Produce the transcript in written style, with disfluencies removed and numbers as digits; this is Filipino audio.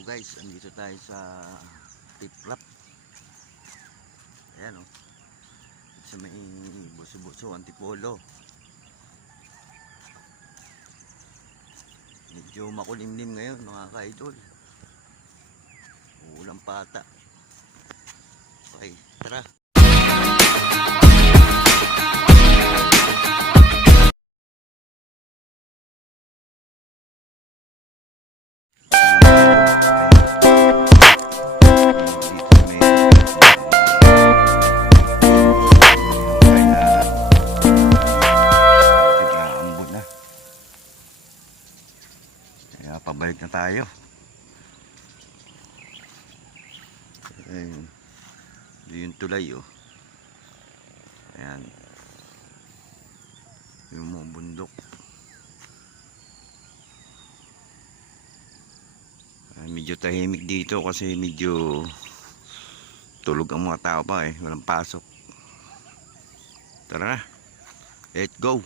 So guys, andito tayo sa Tiplap. Ayan o. Sa may Buso-Buso, Antipolo. Medyo makulimlim ngayon mga ka-idol. Uulang pata. Okay, tara. Pabalik na tayo. Ayun. Yung tulay oh. Ayan. Yung mga bundok. Medyo tahimik dito kasi medyo tulog ang mga tao pa eh. Walang pasok. Tara na. Let's go.